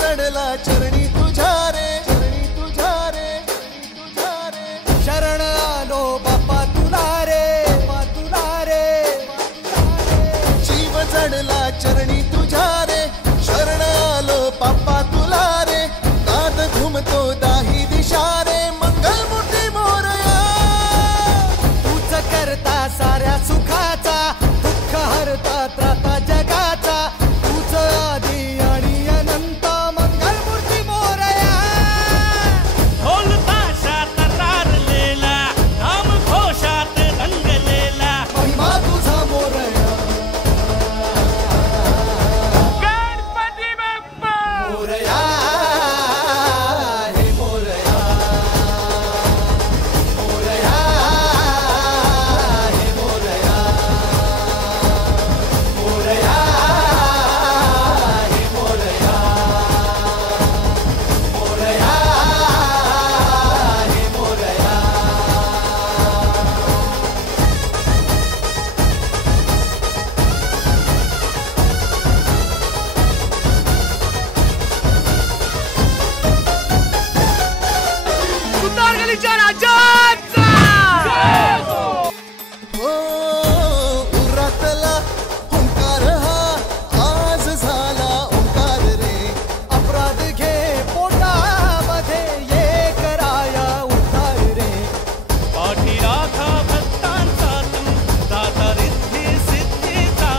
चढला चरणी तुझ्या रे, चरणी तुझ्या रे, तुझ्या रे शरण आलो बाप्पा तुला रे, बाप्पा तुला रे, जीव चढला चरणी तुझ्या रे, शरण आलो बाप्पा तुला रे, नाद घुमतो दाही दिशा रे, मंगलमूर्ती मोरया तूच करता साऱ्या सुखाचा, दुःख हरता त्राता जगाचा, तूच आदी आणि अनंत, मंगलमूर्ती मोरया ढोल ताशात तारलेला, नाम घोषात रंगलेला, महिमा तुझा मोरया, गणपती बाप्पा मोरया हे मोरया, मोरया हे मोरया, मोरया हे मोरया, मोरया हे मोरया. सुतार गलीच्या राजाचा हो उरातला ओंकार हा आज झाला ओंकार रे, अपराध घे पोटामध्ये ये कराया उद्धार रे, पाठी राखा भक्तांचा तू, दाता रिद्धी सिद्धीचा,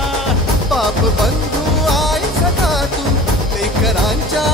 पाप बंधू आई सखा तू, लेकरांच्या